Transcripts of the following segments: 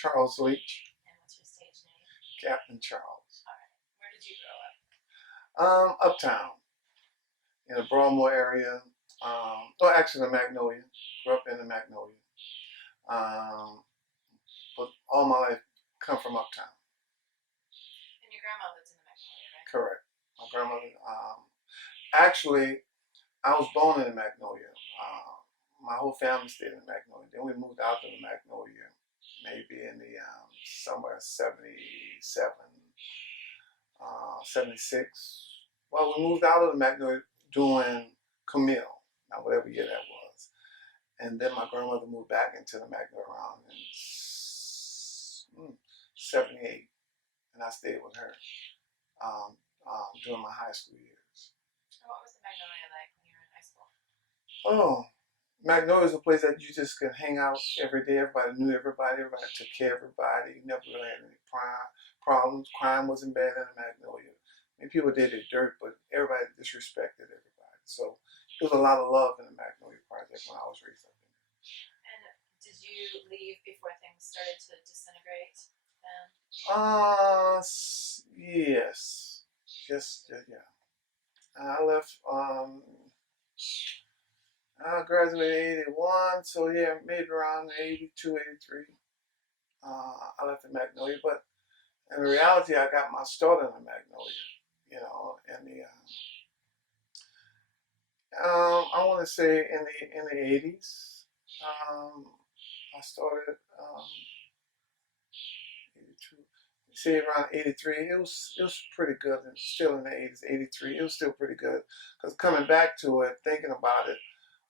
Charles Leach. And what's your stage name? Captain Charles. Alright. Where did you grow up? Uptown, in the Broadmoor area. Well, actually, the Magnolia. Grew up in the Magnolia. But all my life come from uptown. And your grandma lived in the Magnolia, right? Correct. My grandmother. Actually, I was born in the Magnolia. My whole family stayed in the Magnolia. Then we moved out to the Magnolia, maybe in the somewhere 77, 76. Well, we moved out of the Magnolia during Camille, now whatever year that was. And then my grandmother moved back into the Magnolia around in 78, and I stayed with her during my high school years. And what was the Magnolia like when you were in high school? Oh, Magnolia is a place that you just could hang out every day. Everybody knew everybody. Everybody took care of everybody. You never really had any problems. Crime wasn't bad in the Magnolia. I mean, people did their dirt, but everybody disrespected everybody. So there was a lot of love in the Magnolia Project when I was raised up in there. And did you leave before things started to disintegrate then? Yes. Yeah. I left, I graduated in 81, so yeah, maybe around 82, 83. I left the Magnolia, but in reality, I got my start in the Magnolia, you know, in the, I want to say in the 80s. I started, 82. Say around 83, it was pretty good. And still in the 80s, 83, it was still pretty good. Because coming back to it, thinking about it,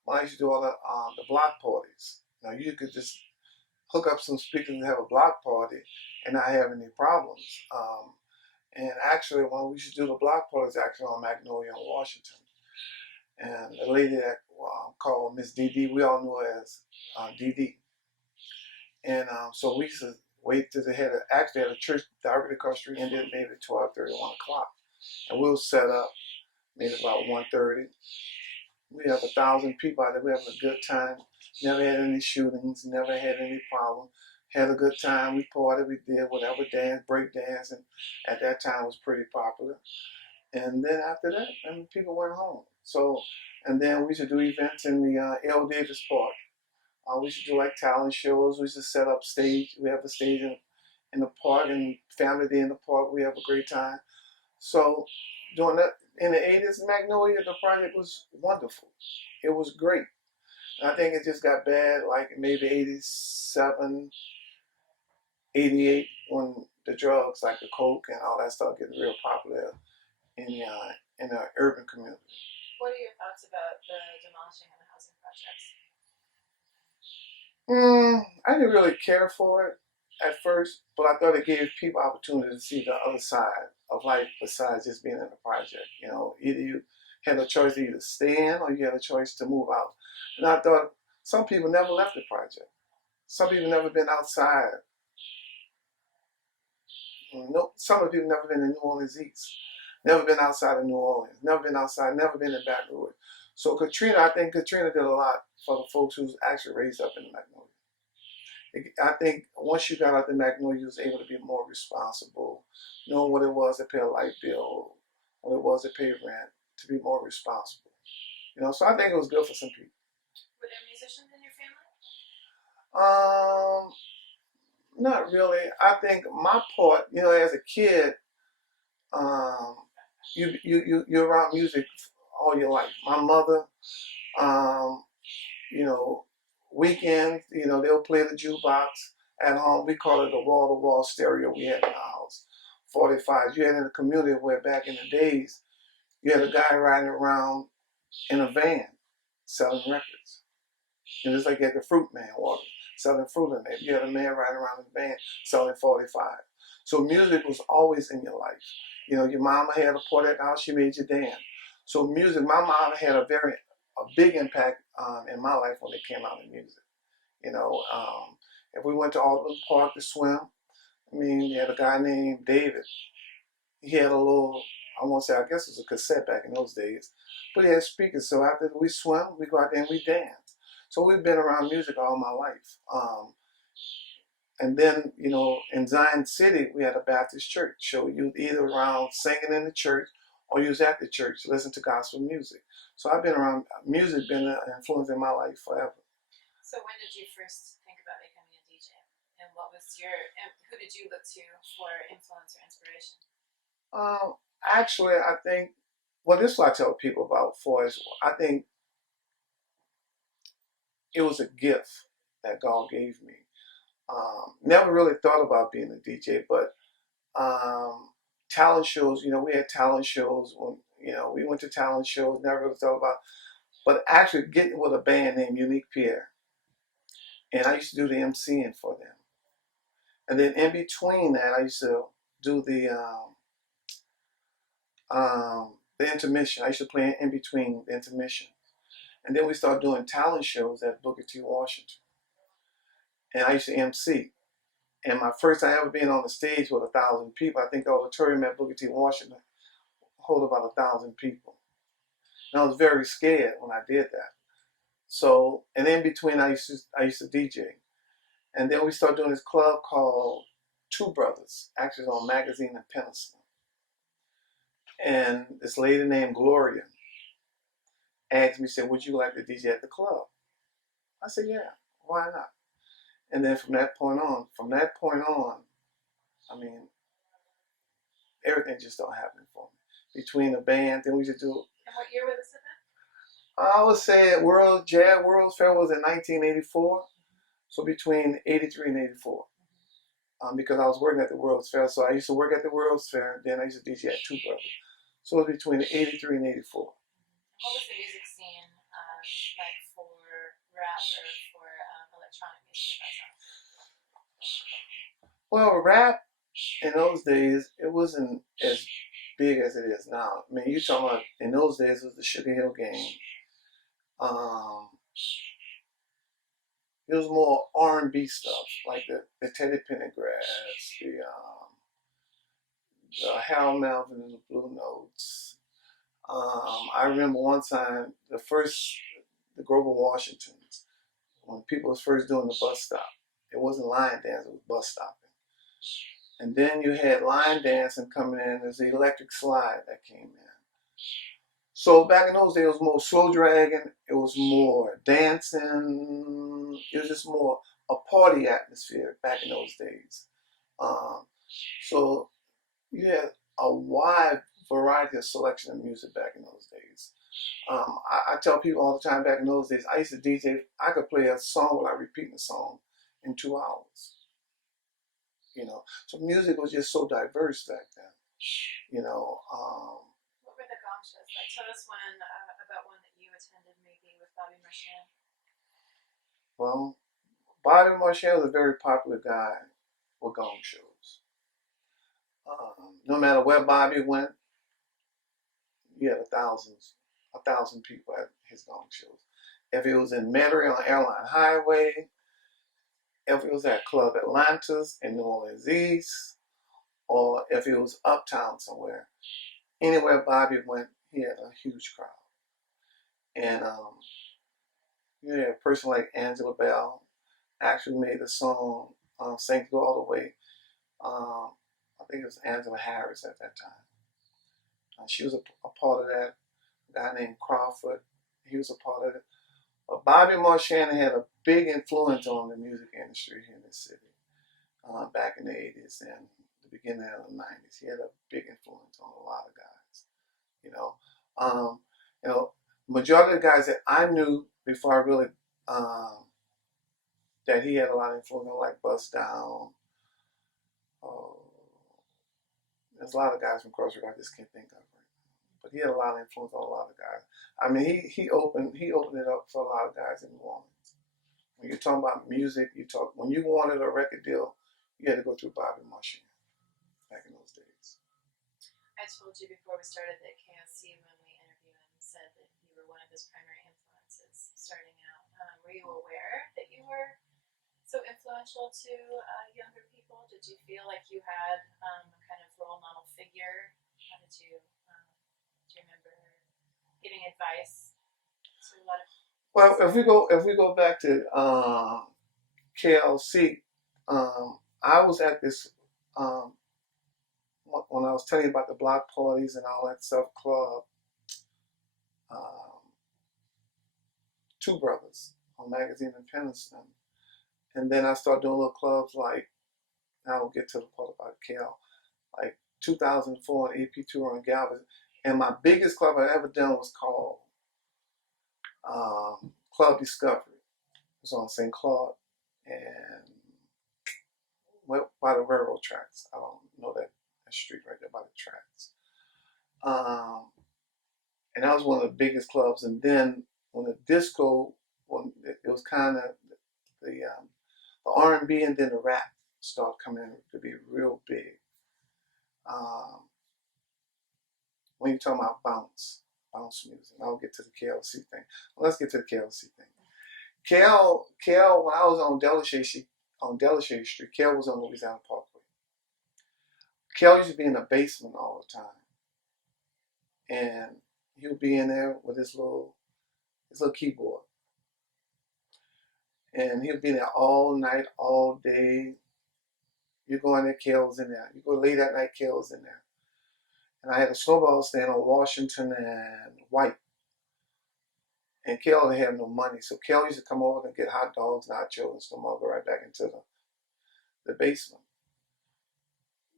when I used to do all the block parties, now you could just hook up some speakers and have a block party and not have any problems. And actually, when we used to do the block parties, actually on Magnolia in Washington, and the lady that called Miss DD, we all knew her as DD. And so we used to wait till they had actually had a church directly across the street, ended maybe 12:30, 1 o'clock. And we'll set up maybe about 1:30. We have 1,000 people out there. We have a good time. Never had any shootings. Never had any problem. Had a good time. We partied. We did whatever, dance, break dance, and at that time it was pretty popular. And then after that, people went home. So, and then we used to do events in the L. Davis Park. We used to do like talent shows. We used to set up stage. We have a stage in the park, and family day in the park. We have a great time. So during that, in the 80s, Magnolia, the project was wonderful. It was great. And I think it just got bad like maybe 87, 88 when the drugs like the coke and all that started getting real popular in the urban community. What are your thoughts about the demolishing of the housing projects? I didn't really care for it at first, but I thought it gave people opportunity to see the other side of life besides just being in the project. You know, either you had a choice to either stay in or you had a choice to move out. And I thought some people never left the project. Some people never been outside. No, some of the people never been in New Orleans East. Never been outside of New Orleans. Never been outside. Never been in Baton Rouge. So I think Katrina did a lot for the folks who's actually raised up in the Magnolia. I think once you got out the Magnolia, you was able to be more responsible, know what it was to pay a light bill, what it was to pay rent, to be more responsible. You know, so I think it was good for some people. Were there musicians in your family? Not really. I think my part, you know, as a kid, you're around music all your life. My mother, you know, weekends, you know, they'll play the jukebox at home. We call it a wall-to-wall stereo we had in our house. 45s. You had in the community where back in the days, you had a guy riding around in a van selling records. And just like you had the fruit man walking, selling fruit in there. You had a man riding around in a van selling 45. So music was always in your life. You know, your mama had a party at the house, she made you dance. So music, my mom had a big impact in my life when it came out in music. You know, if we went to Alderman Park to swim, I mean, you had a guy named David. He had a little, I won't say, I guess it was a cassette back in those days, but he had speakers. So after we swim, we go out there and we dance. So we've been around music all my life. And then, you know, in Zion City, we had a Baptist church. So you was either around singing in the church or you was at the church to listen to gospel music. So I've been around, music been an influence in my life forever. So when did you first think about becoming a DJ? And what was and who did you look to for influence or inspiration? Actually, I think, well, this is what I tell people about for is, I think it was a gift that God gave me. Never really thought about being a DJ, but talent shows, you know, we had talent shows when, you know, we went to talent shows, never really thought about, but actually getting with a band named Unique Pierre. And I used to do the MCing for them. And then in between that, I used to do the intermission. I used to play in between the intermission. And then we started doing talent shows at Booker T. Washington. And I used to MC. And my first time ever being on the stage with 1,000 people, I think the auditorium at Booker T. Washington hold about 1,000 people. And I was very scared when I did that. So, and in between, I used to DJ. And then we started doing this club called Two Brothers, actually on Magazine and Penicillin. And this lady named Gloria asked me, said, would you like to DJ at the club? I said, yeah, why not? And then from that point on, I mean, everything just started happening for me. Between the band, then we used to do. And what year was this event? I would say World's Fair was in 1984. So between 83 and 84. Because I was working at the World's Fair. So I used to work at the World's Fair, then I used to DJ at Two Brothers. So it was between 83 and 84. What was the music scene like for rap or for electronic music at that time? Well, rap in those days, it wasn't as big as it is now. I mean, you talking about in those days it was the Sugar Hill Gang. It was more R&B stuff, like the Teddy Pendergrass, the Harold Melvin and the Blue Notes. I remember one time the Grover Washingtons, when people was first doing the bus stop. It wasn't line dance, it was bus stopping. And then you had line dancing coming in, there's the electric slide that came in. So back in those days, it was more slow dragging, it was more dancing, it was just more a party atmosphere back in those days. So you had a wide variety of selection of music back in those days. I tell people all the time back in those days, I used to DJ, I could play a song without repeating the song in 2 hours. You know, so music was just so diverse back then. You know. What were the Gong shows like? Tell us about one that you attended, maybe with Bobby Marchan. Well, Bobby Marchan was a very popular guy with Gong shows. No matter where Bobby went, you had 1,000 people at his Gong shows. If it was in Metairie on Airline Highway, if it was at Club Atlantis in New Orleans East, or if it was uptown somewhere, anywhere Bobby went, he had a huge crowd. And you had a person like Angela Bell actually made a song, Saints Go All the Way. I think it was Angela Harris at that time. She was a part of that. A guy named Crawford, he was a part of it. But Bobby Marchan had a big influence on the music industry here in the city back in the 80s and the beginning of the 90s. He had a big influence on a lot of guys. You know, majority of the guys that I knew before I really that he had a lot of influence on, like Bust Down. There's a lot of guys from Crossroads I just can't think of right now. But he had a lot of influence on a lot of guys. I mean, he opened it up for a lot of guys in New Orleans. When you're talking about music, when you wanted a record deal, you had to go through Bobby Marchan back in those days. I told you before we started that KSC, when we interviewed him, said that you were one of his primary influences starting out. Were you aware that you were so influential to younger people? Did you feel like you had a kind of role model figure? How did you do you remember giving advice to a lot of? Well, if we go back to KLC, I was at this, when I was telling you about the block parties and all that stuff, club, um, Two Brothers on Magazine and Penniston. And then I started doing little clubs like, I will get to the part about KL, like 2004 and AP Tour on Galveston. And my biggest club I ever done was called Club Discovery. It was on St. Claude and went by the railroad tracks. I don't know that street right there by the tracks. And that was one of the biggest clubs. And then when the disco, when it was kind of the R&B and then the rap started coming in to be real big. When you're talking about bounce music, I'll get to the KLC thing. Well, let's get to the KLC thing. KL, when I was on Delaware Street, KL was on Louisiana Parkway. KL used to be in the basement all the time. And he would be in there with his little keyboard. And he would be there all night, all day. You go in there, KL was in there. You go late at night, KL was in there. And I had a snowball stand on Washington and White. And KL didn't have no money. So KL used to come over and get hot dogs, nachos, and snowball, go right back into the basement.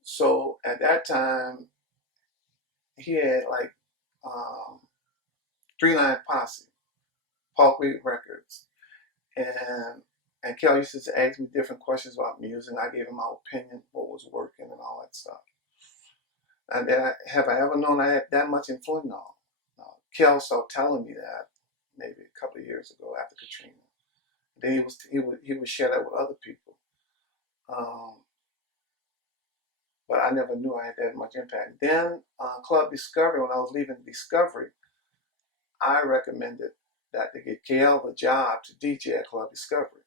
So at that time, he had like 3-Line Posse, Parkway Records. And KL used to ask me different questions about music. I gave him my opinion, what was working and all that stuff. And then have I ever known I had that much influence? No. KL started telling me that maybe a couple of years ago after Katrina. Then he would share that with other people. But I never knew I had that much impact. Then Club Discovery, when I was leaving Discovery, I recommended that to get KL the job to DJ at Club Discovery.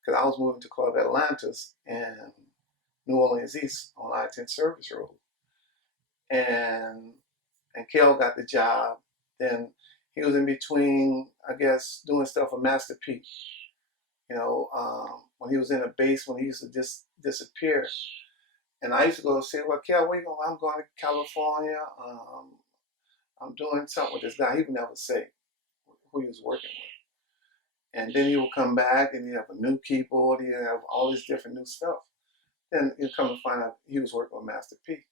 Because I was moving to Club Atlantis in New Orleans East on I-10 Service Road. And KL got the job. Then he was in between, I guess, doing stuff with Master P. You know, when he was in a base, when he used to disappear. And I used to go say, well, KL, where you going? I'm going to California. I'm doing something with this guy. He would never say who he was working with. And then he would come back and he'd have a new keyboard. He'd have all this different new stuff. Then he'd come to find out he was working with Master P.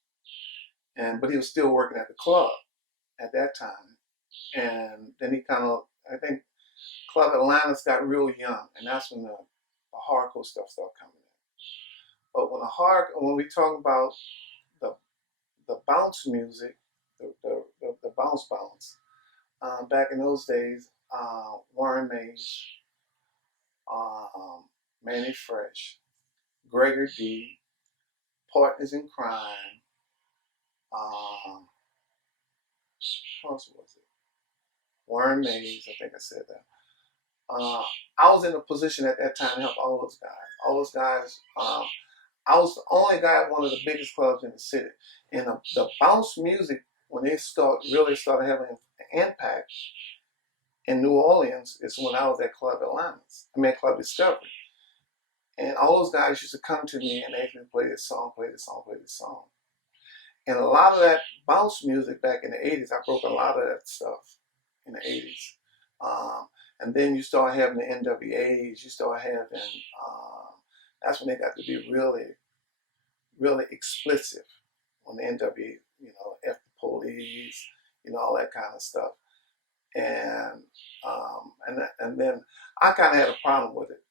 But he was still working at the club at that time. And then he kind of, I think Club Atlantis got real young. And that's when the hardcore stuff started coming in. But when we talk about the bounce music, the bounce, back in those days, Warren Mays, Mannie Fresh, Gregory D, Partners in Crime, what else was it? Warren Mays, I think I said that. I was in a position at that time to help all those guys. All those guys, I was the only guy at one of the biggest clubs in the city. And the bounce music, when they really started having an impact in New Orleans, is when I was at Club Discovery. And all those guys used to come to me and ask me to play this song, play this song, play this song. And a lot of that bounce music back in the 80s, I broke a lot of that stuff in the 80s. And then you start having the NWAs, you start having, that's when they got to be really, really explicit. When the NWA, F the police, all that kind of stuff. And then I kind of had a problem with it.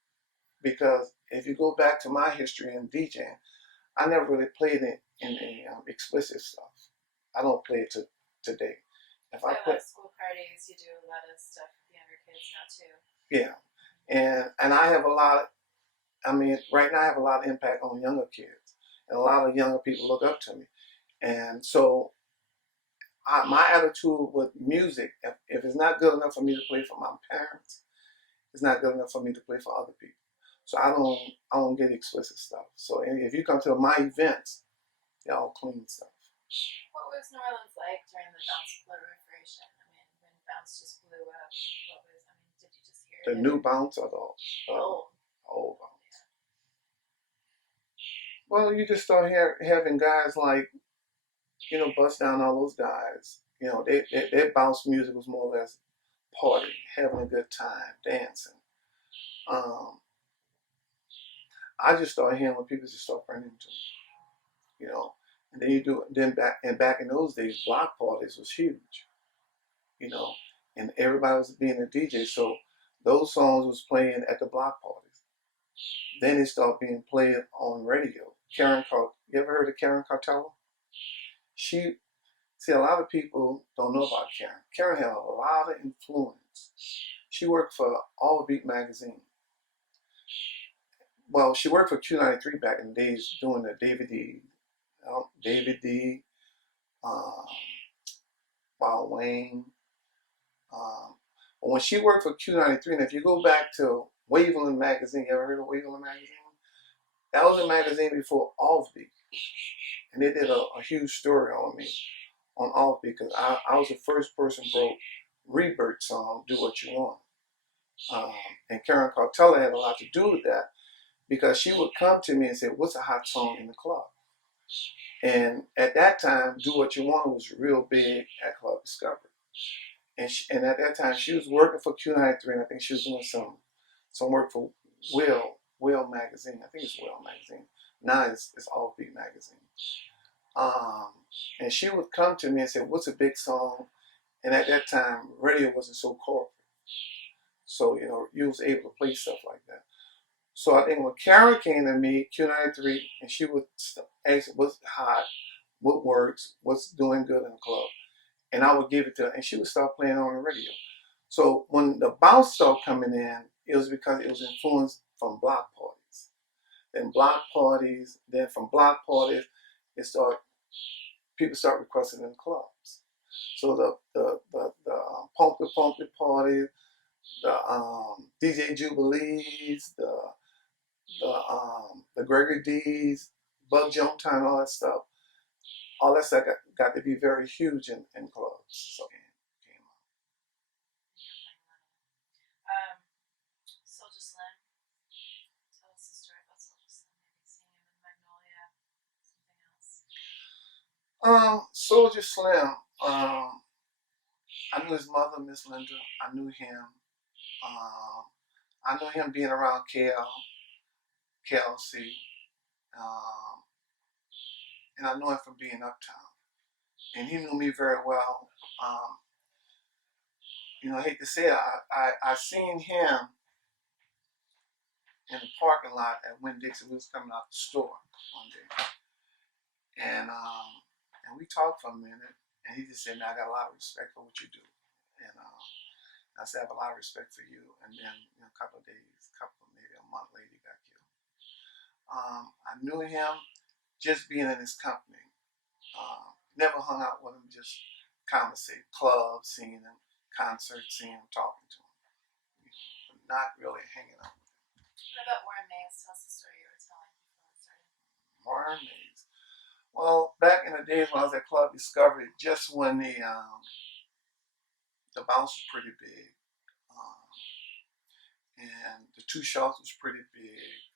Because if you go back to my history in DJing, I never really played in explicit stuff. I don't play it today. If I play school parties, you do a lot of stuff with younger kids now too. Yeah, and I have a lot. Right now I have a lot of impact on younger kids, and a lot of younger people look up to me. And so, my attitude with music, if it's not good enough for me to play for my parents, it's not good enough for me to play for other people. So I don't get explicit stuff. So if you come to my events, they're all clean stuff. What was New Orleans like during the bounce proliferation? When bounce just blew up, did you just hear The it? new bounce or the old bounce? Well, you just start having guys like, Bust Down, all those guys. Their bounce music was more or less party, having a good time, dancing. Um, I just started hearing what people just start running into, you know. And then back in those days, block parties was huge, you know, and everybody was being a DJ. So those songs was playing at the block parties. Then it started being played on radio. You ever heard of Karen Cartella? She See, a lot of people don't know about Karen. Karen had a lot of influence. She worked for All Beat magazine. Well, she worked for Q93 back in the days doing the David D, um, Bob Wayne. But when she worked for Q93, and if you go back to Waveland magazine, you ever heard of Waveland magazine? That was a magazine before Offbeat, and they did a huge story on me on Offbeat because I was the first person broke Rebirth song, "Do What You Want," and Karen Cartella had a lot to do with that because she would come to me and say, "What's a hot song in the club?" And at that time, "Do What You Want" was real big at Club Discovery. And at that time, she was working for Q93, and I think she was doing some work for Will magazine. I think it's Will magazine. Now it's Offbeat magazine. Um, and she would come to me and say, "What's a big song?" And at that time, radio wasn't so corporate, so you was able to play stuff like that. So I think when Karen came to me, Q93, and she would ask what's hot, what works, what's doing good in the club, and I would give it to her, and she would start playing on the radio. So when the bounce started coming in, it was because it was influenced from block parties. Then from block parties, it started people start requesting in clubs. So the Pumpy parties, the DJ Jubilees, the Gregory D's, Bug Jump Time, all that stuff got to be very huge in clubs. So Soulja Slim. Tell us the story about Soulja Slim. Maybe seeing him in Magnolia, something else. Soulja Slim, I knew his mother, Miss Linda. I knew him. Um, I knew him being around KLC, um, and I knew him from being uptown. And he knew me very well. Um, I hate to say it, I seen him in the parking lot at Winn-Dixie. We was coming out the store one day, and we talked for a minute. And he just said, "Man, I got a lot of respect for what you do." And I said, "I have a lot of respect for you." And then a couple of days, maybe a month later, he got killed. I knew him just being in his company. Never hung out with him, just conversate, clubs, seeing him, concerts, seeing him, talking to him. But not really hanging out. What about Warren Mays? Tell us the story you were telling before we started. Warren Mays. Well, back in the days when I was at Club Discovery, just when the bounce was pretty big, and the two shots was pretty big.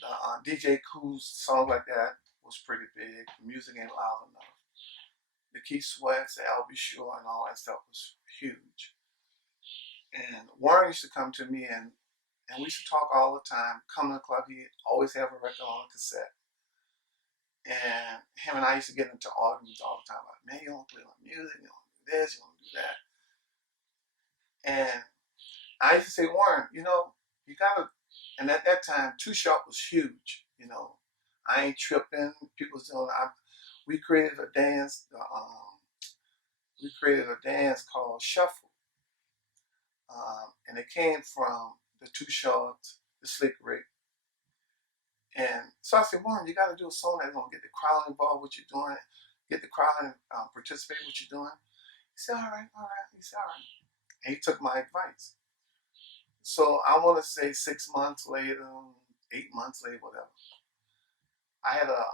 The DJ Cool's song like that was pretty big. The music ain't loud enough. The Keith Sweats, the Al B. Sure, and all that stuff was huge. And Warren used to come to me, and we used to talk all the time. Come to the club, he'd always have a record on a cassette. And him and I used to get into arguments all the time. Like, "Man, you don't play my music, you don't do this, you don't do that." And I used to say, "Warren, you gotta," and at that time, Two Shot was huge. I ain't tripping. People's doing. We created a dance. We created a dance called Shuffle, and it came from the Two Shots, the Slick Rick. And so I said, "Warren, you got to do a song that's gonna get the crowd involved with what you're doing, get the crowd and participate in what you're doing." He said, "All right, all right." He said, "All right." And he took my advice. So I want to say 6 months later, 8 months later, whatever. I had a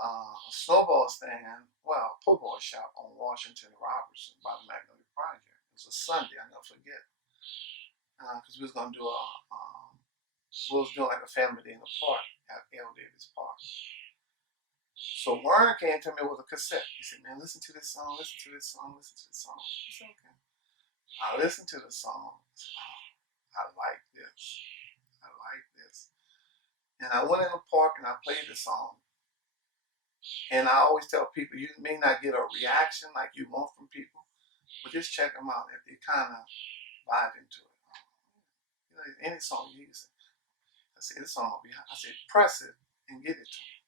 snowball stand, well, a po-ball shop on Washington and Robertson by the Magnolia Project. It was a Sunday, I never forget, because we was gonna do like a family day in the park at L. Davis Park. So Warner came to me with a cassette. He said, man, listen to this song, listen to this song, listen to this song. I said, okay. I listened to the song. I said, oh, I like this. I like this. And I went in the park and I played the song. And I always tell people, you may not get a reaction like you want from people, but just check them out if they kind of vibe into it. You know, any song you use. I say, this song will be hot. I say, press it and get it to me.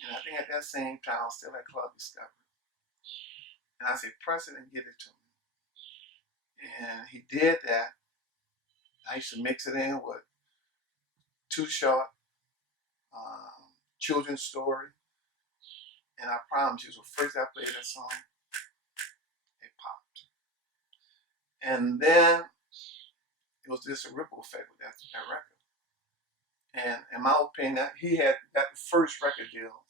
And I think at that same time, I was still at Club Discovery. And I said, press it and get it to me. And he did that. I used to mix it in with Too Short, Children's Story. And I promise you, so first I played that song, it popped. And then it was just a ripple effect with that record. And in my opinion, he had got the first record deal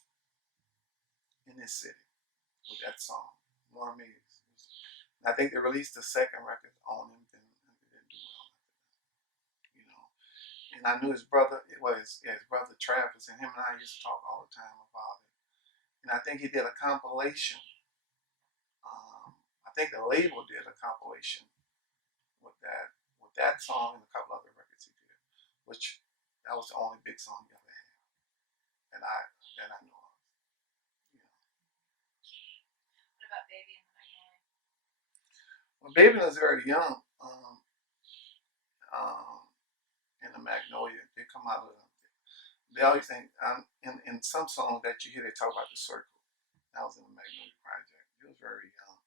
in this city with that song, More Maze. I think they released the second record on him, and it didn't do well. You know, and I knew his brother. It was his brother Travis, and him and I used to talk all the time about it. And I think he did a compilation. I think the label did a compilation with that song and a couple other records he did, which that was the only big song he ever had that I know of. You know. What about Baby and the Magnolia? Well, Baby was very young in the Magnolia. They come out of they always think in some songs that you hear they talk about the circle. That was in the Magnolia Project. He was very young.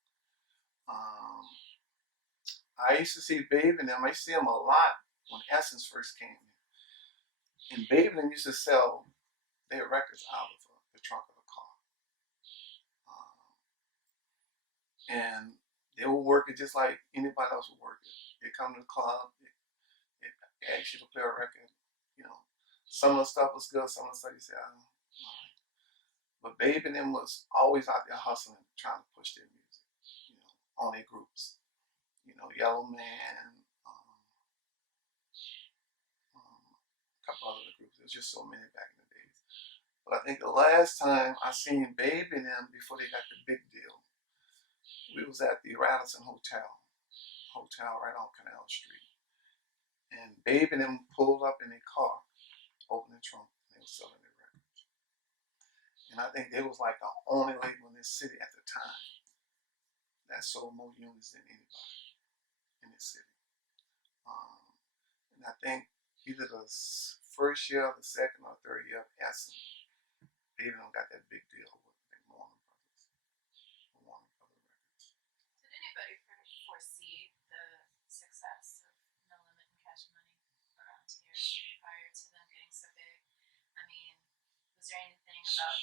I used to see Baby and them. I used to see them a lot when Essence first came in. And Baby and them used to sell their records out of the trunk of the car. And they would work it just like anybody else would work it. They come to the club, they ask you to play a record. You know, some of the stuff was good, some of the stuff you say, I don't know. But Baby and them was always out there hustling, trying to push their music, you know, on their groups. You know, Yellow Man, a couple other groups. There's just so many back in the days. But I think the last time I seen Baby and them before they got the big deal, we was at the Radisson Hotel right on Canal Street. And Baby and them pulled up in their car, opened the trunk, and they were selling their records. And I think they was like the only label in this city at the time that sold more units than anybody in this city. And I think either the first year, the second, or third year of Essence, Baby and them got that big deal with Warner Records. Did anybody foresee the success of No Limit and Cash Money around here prior to them getting so big? I mean, was there anything about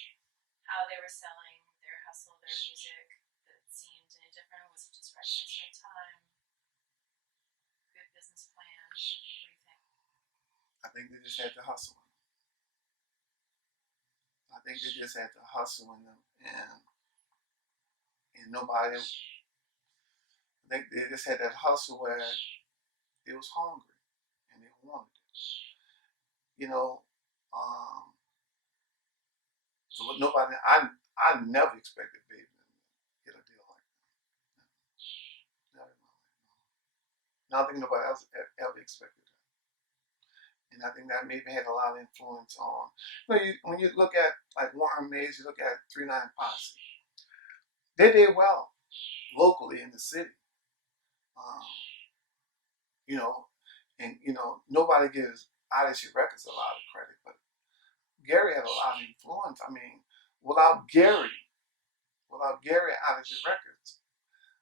how they were selling their hustle, their music, that seemed any different? Was it just right place, right time? Good business plan? What do you think? I think they just had to hustle. I think they just had to hustle in them, and nobody. I think they just had that hustle where they was hungry and they wanted it. You know, so nobody. I never expected Baby to get a deal like that. Never in my life. No. I don't think nobody else ever expected that. And I think that maybe had a lot of influence on. When you look at like Warren Mays, you look at 3-9 Posse. They did well locally in the city. You know, and you know nobody gives Odyssey Records a lot of credit, but Gary had a lot of influence. I mean, without Gary Odyssey Records,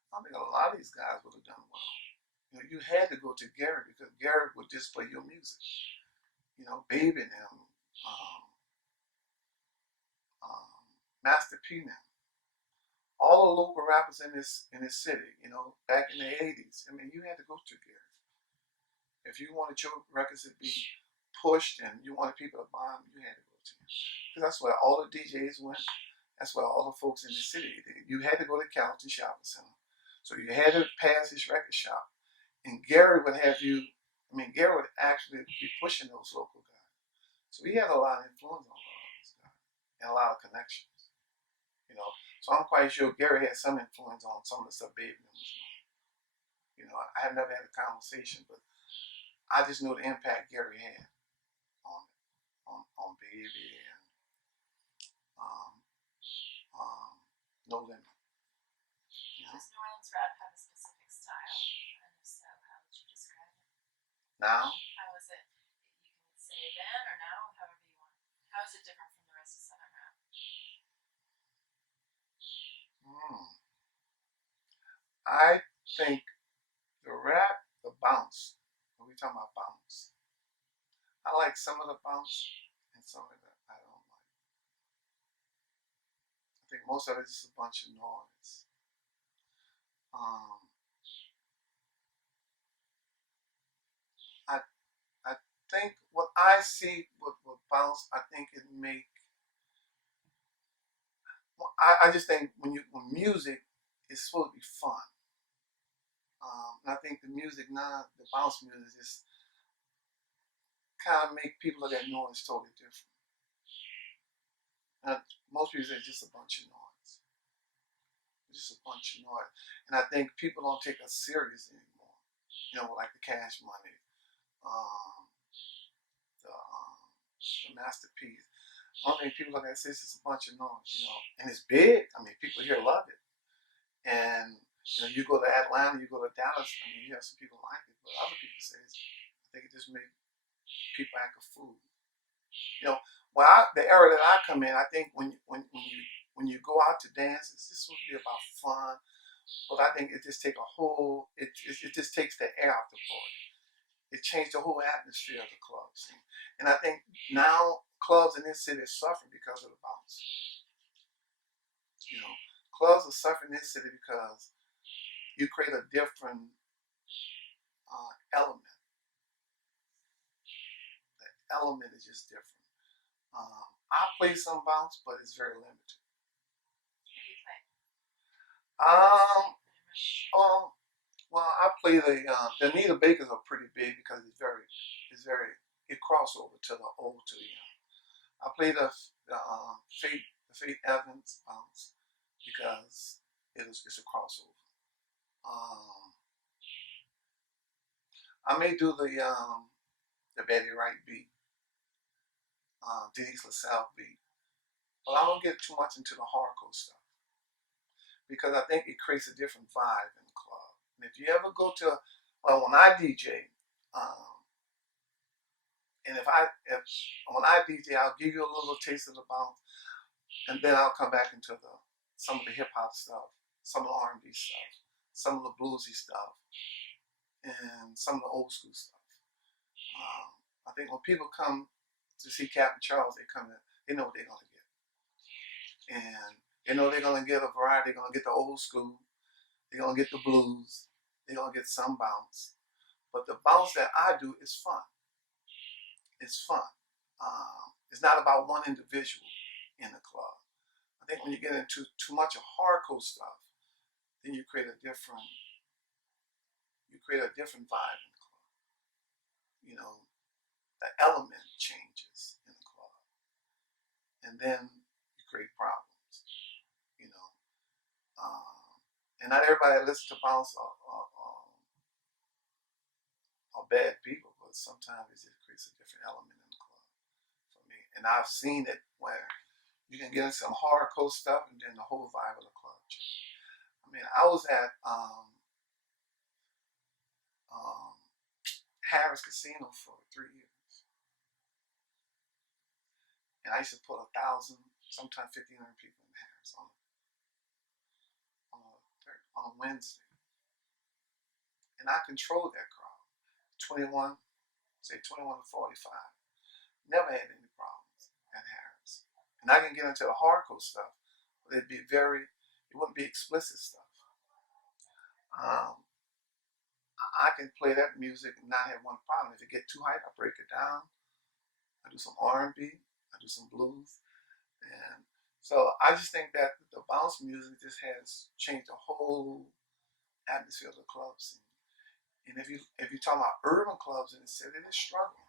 I think a lot of these guys would have done well. You know, you had to go to Gary because Gary would display your music. You know, Baby and them, Master P now, all the local rappers in this city. You know, back in the '80s. I mean, you had to go to Gary if you wanted your records to be pushed and you wanted people to buy them. You had to go to him because that's where all the DJs went. That's where all the folks in the city. You had to go to Carrollton Shopping Center, so you had to pass his record shop, and Gary would have you. I mean, Gary would actually be pushing those local guys. So he had a lot of influence on a lot of these guys. and a lot of connections. You know, so I'm quite sure Gary had some influence on some of the stuff Baby was doing. You know, I have never had a conversation, but I just know the impact Gary had on on Baby and um, um, No Limit. You know? Does New Orleans rap have a specific style? And if so, how would you describe it? Now, How is it? You can say then or now, however you want. How is it different from the rest of Southern rap? I think the rap, the bounce. When we talking about bounce, I like some of the bounce and some of it I don't like. I think most of it is just a bunch of noise. Um, I I think what I see with bounce, I think it make. Well, I just think when music is supposed to be fun. And I think the music now, the bounce music, just kind of make people look at noise totally different. And most people say it's just a bunch of noise. It's just a bunch of noise. And I think people don't take us serious anymore. You know, like the Cash Money, um, the Masterpiece. One thing people look at is it's just a bunch of noise, you know. And it's big. I mean, people here love it. And you know, you go to Atlanta, you go to Dallas. I mean, you have some people like it, but other people say I think it just made people act a fool. You know, the era that I come in, I think when you go out to dance, it's just supposed to be about fun. But I think it just take a whole it just takes the air out the party. It changed the whole atmosphere of the club scene. And I think now clubs in this city are suffering because of the bounce. You know, clubs are suffering in this city because you create a different element. The element is just different. I play some bounce, but it's very limited. Who do you play? Um, well, I play the Anita Bakers are pretty big because it crossover to the old to the young. I play the Faith Evans bounce because it's a crossover. Um, I may do the Betty Wright beat, Denise LaSalle beat, but I don't get too much into the hardcore stuff because I think it creates a different vibe in the club. And if you ever go to, well, when I DJ, um, and if when I DJ, I'll give you a little taste of the bounce, and then I'll come back into some of the hip hop stuff, some of the R&B stuff, some of the bluesy stuff, and some of the old school stuff. I think when people come to see Captain Charles, they come in, they know what they're gonna get, and they know they're gonna get a variety. They're gonna get the old school, they're gonna get the blues, they're gonna get some bounce. But the bounce that I do is fun. It's fun. It's not about one individual in the club. I think when you get into too much of hardcore stuff, then you create a different vibe in the club. You know, the element changes in the club, and then you create problems. You know, and not everybody that listens to bounce are bad people, but sometimes it just creates a different element in the club for me. And I've seen it where you can get into some hardcore stuff, and then the whole vibe of the club changes. I mean, I was at um, Harris Casino for 3 years, and I used to put 1,000, sometimes 1,500 people in Harris on a Wednesday, and I controlled that crowd, 21, say 21 to 45. Never had any problems at Harris, and I can get into the hardcore stuff, but it wouldn't be explicit stuff. Um, I can play that music and not have one problem. If it get too hype, I break it down. I do some R&B, I do some blues, and so I just think that the bounce music just has changed the whole atmosphere of the club scene. And if you talk about urban clubs in the city, they're struggling.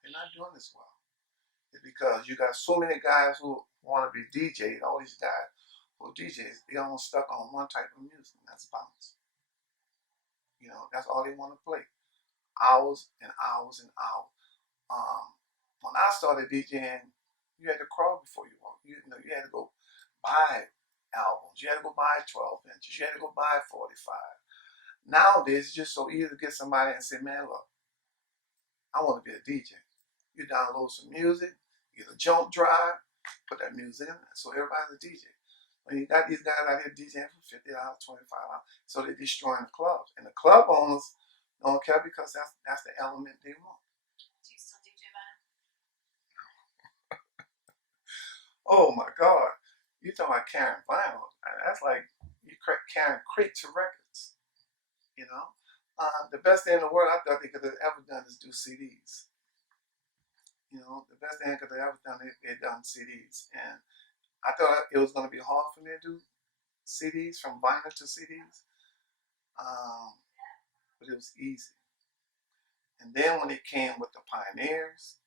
They're not doing this well. is because you got so many guys who want to be DJs. All these guys who are DJs, they all stuck on one type of music, and that's bounce. That's all they want to play, hours and hours and hours. Um, when I started DJing, you had to crawl before you walk. You had to go buy albums. You had to go buy 12 inches. You had to go buy 45. Nowadays, it's just so easy to get somebody and say, man, look, I want to be a DJ. You download some music, get a jump drive, put that music in there. So everybody's a DJ. When you got these guys out here DJing for $50, $25, so they're destroying the clubs. And the club owners don't care because that's the element they want. Do you still DJ then? Oh my God. You talking about carrying vinyl. That's like you carrying crates of records. The best thing in the world I thought they could have ever done is do CDs. The best thing they could have ever done, they done CDs. And I thought it was going to be hard for me to do CDs, from vinyl to CDs. But it was easy. And then when it came with the Pioneers,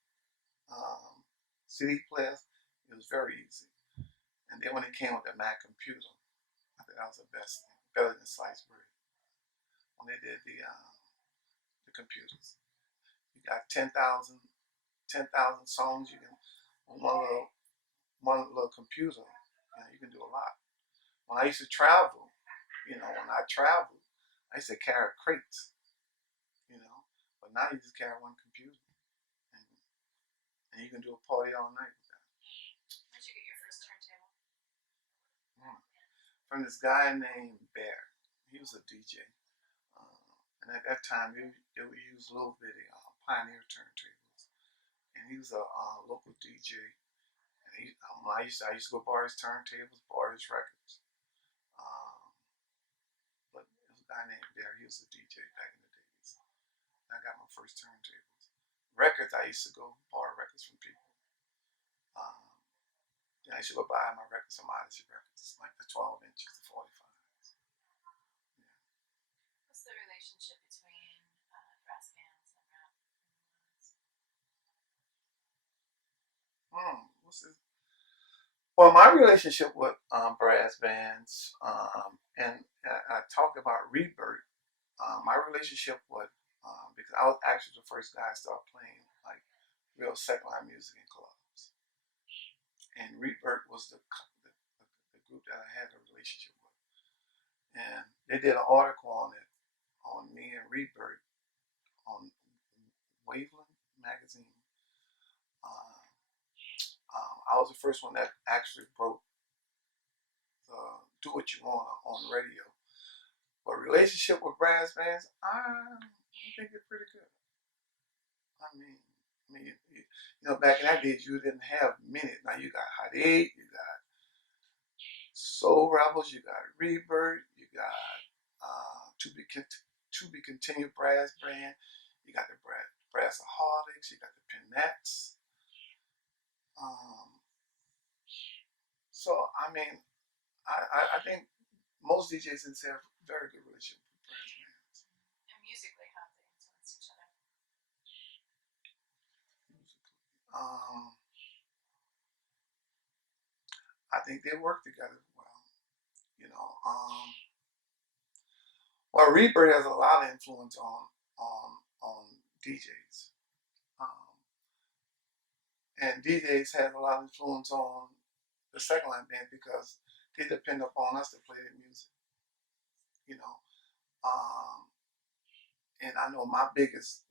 CD players, it was very easy. And then when it came with the Mac computer, I think that was the best thing, better than sliced bread. When they did the computers, you got 10,000 songs. You can on one little computer. You can do a lot. When I used to travel, I used to carry crates. But now you just carry one computer, and you can do a party all night with that. Where'd you get your first turntable? From this guy named Bear. He was a DJ. And at that time, they would use little bitty Pioneer turntables. And he was a local DJ. And I used to go borrow his turntables, borrow his records. But there was a guy named Bear. He was a DJ back in the days. And I got my first turntables. Records, I used to go borrow records from people. I used to go buy my records from Odyssey records, like the 12 inches, the 45s. What's the relationship between brass bands and rap? What's this? Well, my relationship with brass bands, and I talked about Rebirth. My relationship with, because I was actually the first guy to start playing like real second line music in clubs, and Rebirth was the group that I had a relationship with, and they did an article on it, on me and Rebirth, on Waveland magazine. I was the first one that actually broke the "Do What You Want" on radio. But relationship with brass bands, I think it's pretty good. I mean, back in that days, you didn't have minutes. Now you got Hot 8, you got Soul Rebels, you got Rebirth, you got To Be Continued Brass Band, you got the Brassaholics, you got the Pinettes. So I mean, I think most DJs in have a very good relationship with brass bands. And musically, how they influence each other? I think they work together well. Well, Rebirth has a lot of influence on DJs, and DJs have a lot of influence on the second line band because they depend upon us to play their music. And I know my biggest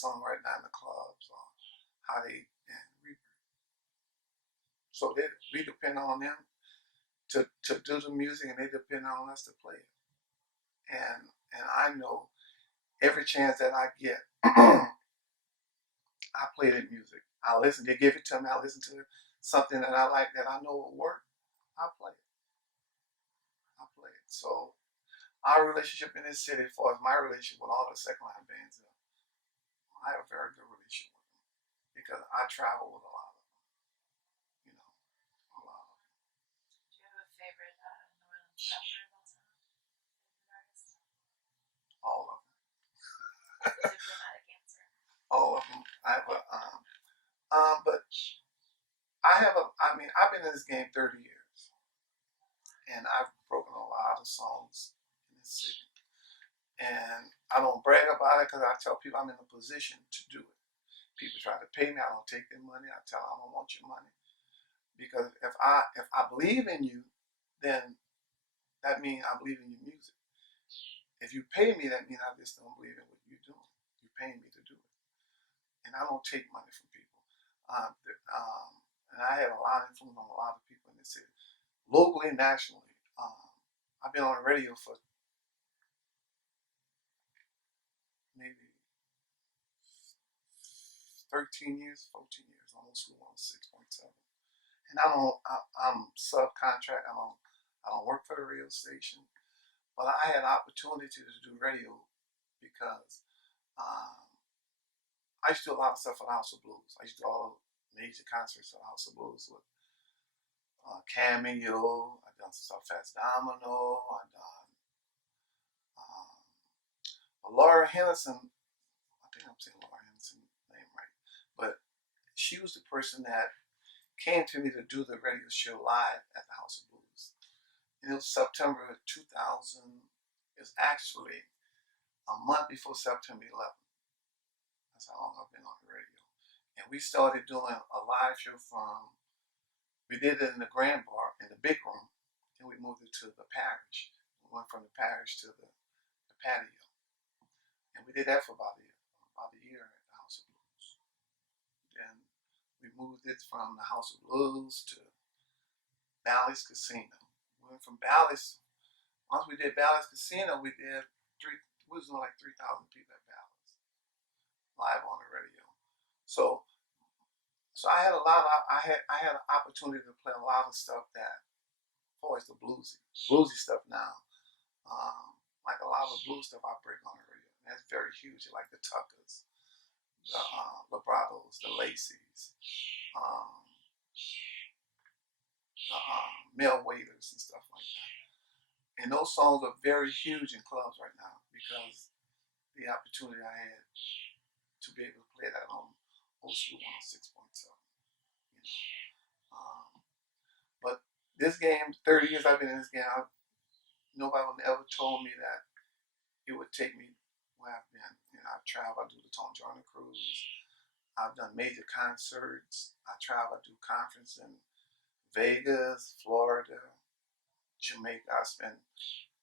song right now in the clubs are Hot 8 and Rebirth. So we depend on them to do the music, and they depend on us to play it. And I know every chance that I get, I play that music. I listen. They give it to me. I listen to something that I like that I know will work. I play it. So our relationship in this city, as far as my relationship with all the second line bands, I have a very good relationship with them because I travel with a lot of them. A lot of them. Do you have a favorite New Orleans rapper of all time? Artist? All of them. Diplomatic answer. All of them. I have a but been in this game 30 years, and I've broken a lot of songs in this city. And I don't brag about it because I tell people I'm in a position to do it. People try to pay me, I don't take their money. I tell them I don't want your money, because if I believe in you, then that means I believe in your music. If you pay me, that means I just don't believe in what you're doing. You're paying me to do it, and I don't take money from people. And I had a lot of influence on a lot of people in the city, locally, nationally. I've been on the radio for maybe 13 years, 14 years, almost going on 6.7. And I'm subcontract. I don't work for the radio station, but I had opportunity to do radio because um, I used to do a lot of stuff for the House of Blues. I used to do all the major concerts for the House of Blues with Camille. I done some stuff as Domino. I done Laura Henderson. I think I'm saying Laura Henderson's name right, but she was the person that came to me to do the radio show live at the House of Blues. And it was September 2000. It was actually a month before September 11th. That's how long I've been on the radio. And we started doing a live show we did it in the Grand Bar, in the big room, and we moved it to the parish. We went from the parish to the patio. And we did that for about a year at the House of Blues. Then we moved it from the House of Blues to Bally's Casino. We went from Bally's. Once we did Bally's Casino, we was doing like 3,000 people at Bally's, live on the radio. So I had I had an opportunity to play a lot of stuff that, always the bluesy stuff now. Like a lot of the blues stuff I break on the radio. And that's very huge. Like the Tuckers, the Vibratos, the Lacey's, the Mel Waiters and stuff like that. And those songs are very huge in clubs right now because the opportunity I had to be able to play that on old school 106.7. You know. But this game, 30 years I've been in this game, nobody would ever told me that it would take me where I've been. You know, I've traveled, I do the Tom Jordan cruise. I've done major concerts. I travel, I do conferences in Vegas, Florida, Jamaica. I spent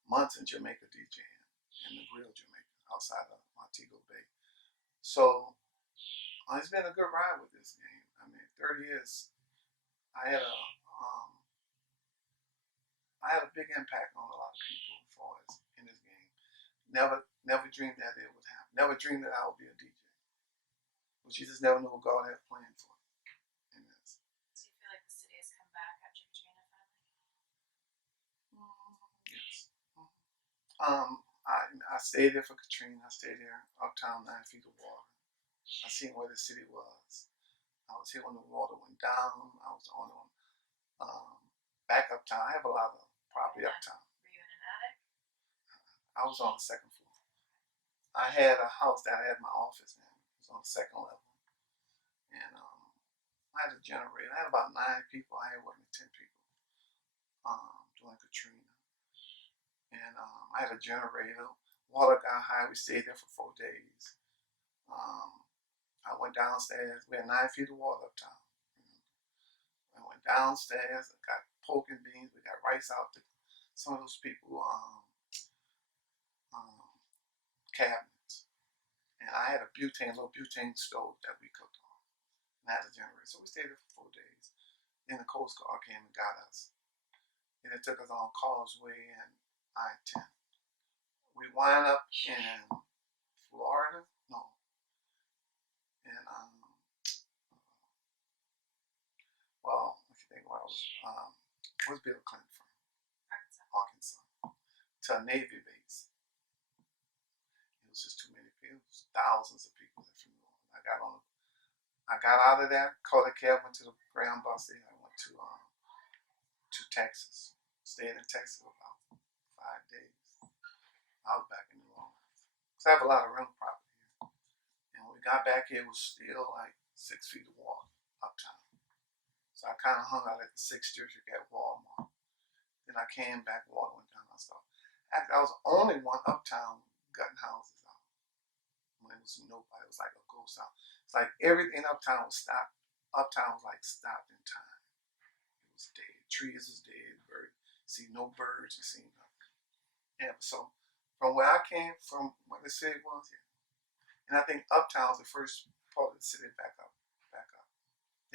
months in Jamaica DJing, in the Grill, Jamaica, outside of Montego Bay. So it's been a good ride with this game. I mean, 30 years. I had a big impact on a lot of people as far as in this game. Never dreamed that it would happen. Never dreamed that I would be a DJ. But you just never know what God had planned for in this. Do you feel like the city has come back after Katrina finally? Yes. I stayed there for Katrina. I stayed there uptown, 9 feet of water. I seen where the city was. I was here when the water went down. I was on back uptown. I have a lot of property uptown. Were you in an attic? I was on the second floor. I had a house that I had my office in. It was on the second level. And I had a generator. I had about 9 people. I had with me 10 people during Katrina. And I had a generator. Water got high. We stayed there for 4 days. I went downstairs. We had 9 feet of water uptown. I went downstairs. I got pork and beans. We got rice out to some of those people cabinets. And I had a little butane stove that we cooked on. And I had a generator. So we stayed there for 4 days. Then the Coast Guard came and got us. And it took us on Causeway and I-10. We wind up in Florida. No. And well, if you think about it, where's Bill Clinton from? Arkansas. To a Navy base. It was just too many people. Thousands of people that from New Orleans. I got out of there, caught a cab, went to the ground bus there. I went to Texas. Stayed in Texas for about 5 days. I was back in New Orleans. Because I have a lot of rental property here. And when we got back here, it was still like 6 feet of water uptown. So I kind of hung out at the 6th District at Walmart. Then I came back, Walmart went down and stuff. Actually, I was the only one uptown gutting houses out. When it was nobody, it was like a ghost town. It's like everything uptown was stopped. Uptown was like stopped in time. It was dead. Trees was dead. Birds. See no birds. You see nothing. Yeah. So from where I came from, what the city was, yeah. And I think uptown was the first part of the city back up.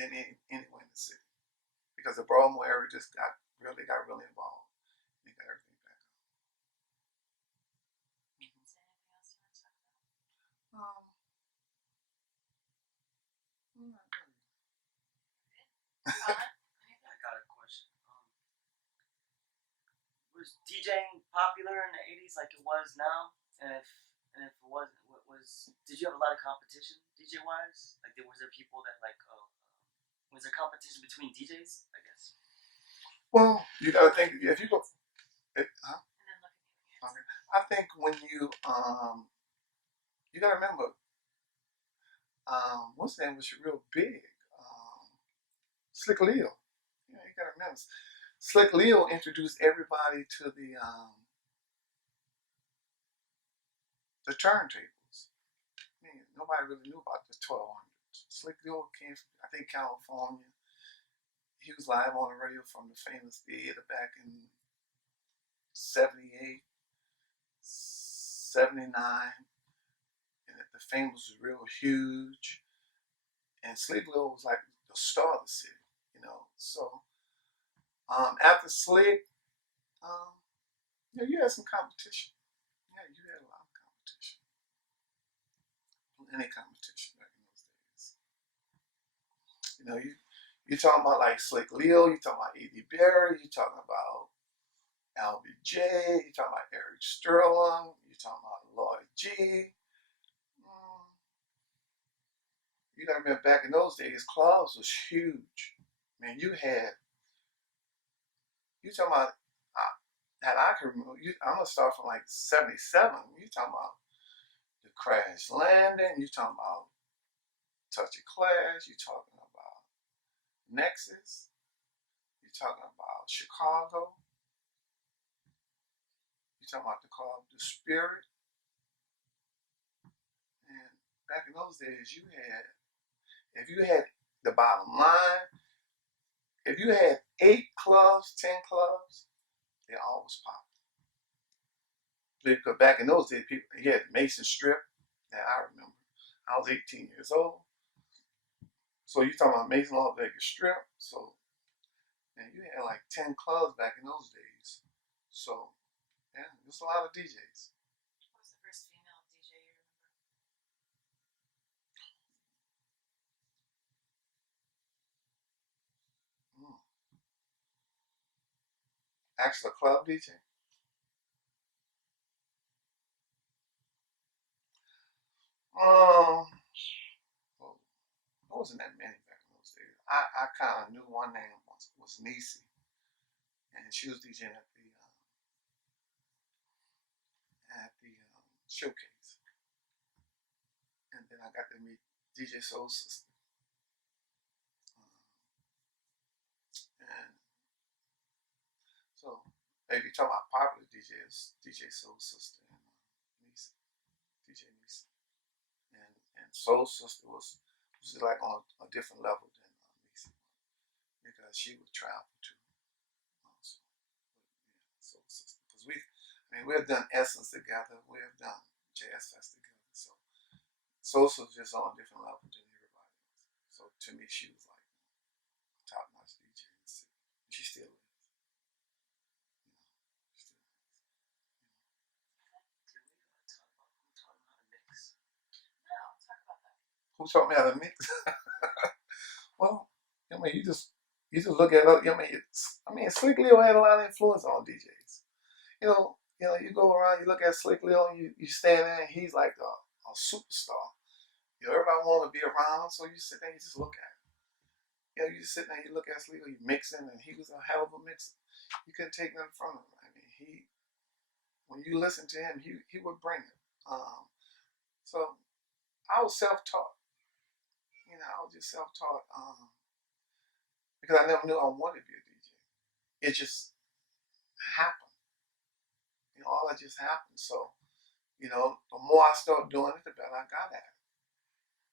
Than anywhere in the city, because the Baltimore area just got really involved. They got everything back up. Is there anything else you want to talk about? Not really. Colin? I got a question. Was DJing popular in the 80s like it was now? And if it wasn't, did you have a lot of competition DJ wise? Like was there people that was there competition between DJs? I guess. Well, you gotta think if you go. And then look at you again. Okay. I think when you gotta remember, what's the name was real big. Slick Leo. Yeah, you gotta remember. Slick Leo introduced everybody to the turntables. Man, nobody really knew about the 1200s. Slick Leo came from, I think, California. He was live on the radio from the famous theater back in 78, 79. And the fame was real huge. And Slick Leo was like the star of the city, you know. So after Slick, you had some competition. Yeah, you had a lot of competition. Any competition back in those days. You know, you're talking about like Slick Leo, you're talking about Eddie Berry, you're talking about LBJ, you're talking about Eric Sterling, you're talking about Lloyd G. You gotta remember back in those days, clubs was huge. Man, you talking about, that I can remember, I'm gonna start from like 77. You talking about the Crash Landing, you talking about Touch of Class, you talking about Nexus, you talking about Chicago, you talking about the club The Spirit. And back in those days, if you had the bottom line, if you had 8 clubs, 10 clubs, they always popped. Because back in those days, people, you had Mason Strip, that I remember. I was 18 years old. So you talking about Mason Las Vegas Strip. So, and you had like 10 clubs back in those days. So, yeah, there's a lot of DJs. What was the first female DJ you remember? Actually, a club DJ. Well, there wasn't that many back in those days. I kind of knew one name was Nisi, and she was DJing at the showcase. And then I got to meet DJ Soul Sister. And so, if you talk about popular DJs, DJ Soul Sister and Nisi, DJ Nisi. And Soul Sister was like on a different level than Nisi, because she would travel too. So, yeah, Soul Sister. Because we've done Essence together, we have done Jazz Fest together. So Soul Sister just on a different level than everybody else. So to me, she was like a top-notch DJ in the city. She still is. Who taught me how to mix? Well, you just look at it. Slick Leo had a lot of influence on DJs. You go around, you look at Slick Leo, and you stand there, and he's like a superstar. Everybody want to be around him, so you sit there, and you just look at him. You just sit there, and you look at Slick Leo, you mixing, and he was a hell of a mixer. You couldn't take nothing from him. When you listen to him, he would bring it. So I was self-taught. I was just self-taught. because I never knew I wanted to be a DJ. It just happened. All that just happened. So, the more I start doing it, the better I got at it.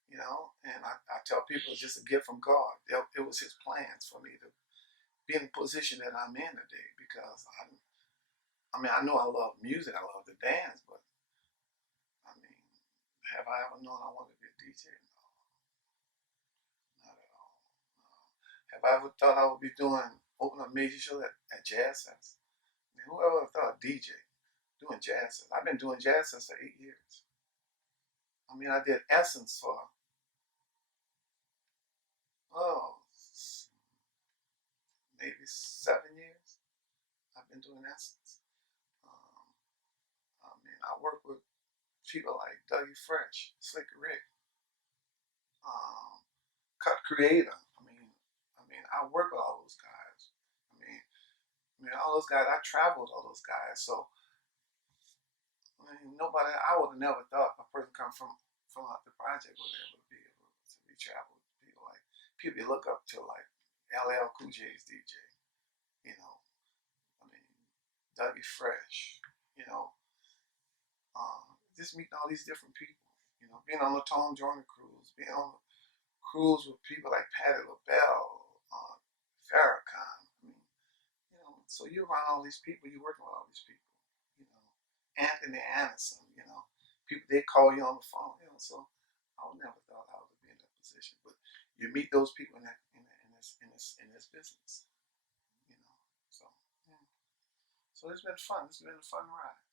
And I tell people it's just a gift from God. It was His plans for me to be in the position that I'm in today, because I know I love music, I love to dance, but I mean, have I ever known I wanted to be a DJ? No, not at all. No. Have I ever thought I would be opening a major show at Jazz Fest? I mean, whoever thought DJ doing jazz fest? I've been doing jazz fest for 8 years. I mean, I did Essence for oh maybe 7 years. I've been doing Essence. Um, I mean, I work with people like Dougie Fresh, Slick Rick, Cut Creator. I work with all those guys. All those guys. I travel with all those guys. So, nobody. I would have never thought a person come from the project would able to be travel with people like people you look up to, like LL Cool J's DJ. You know, I mean, Dougie Fresh. You know, just meeting all these different people. Being on the Tom Joyner cruise, being on the cruise with people like Patti LaBelle, Farrakhan. So you're around all these people, you're working with all these people. Anthony Anderson. People they call you on the phone. So I would never thought I would be in that position, but you meet those people in this business. So yeah. So it's been fun. It's been a fun ride.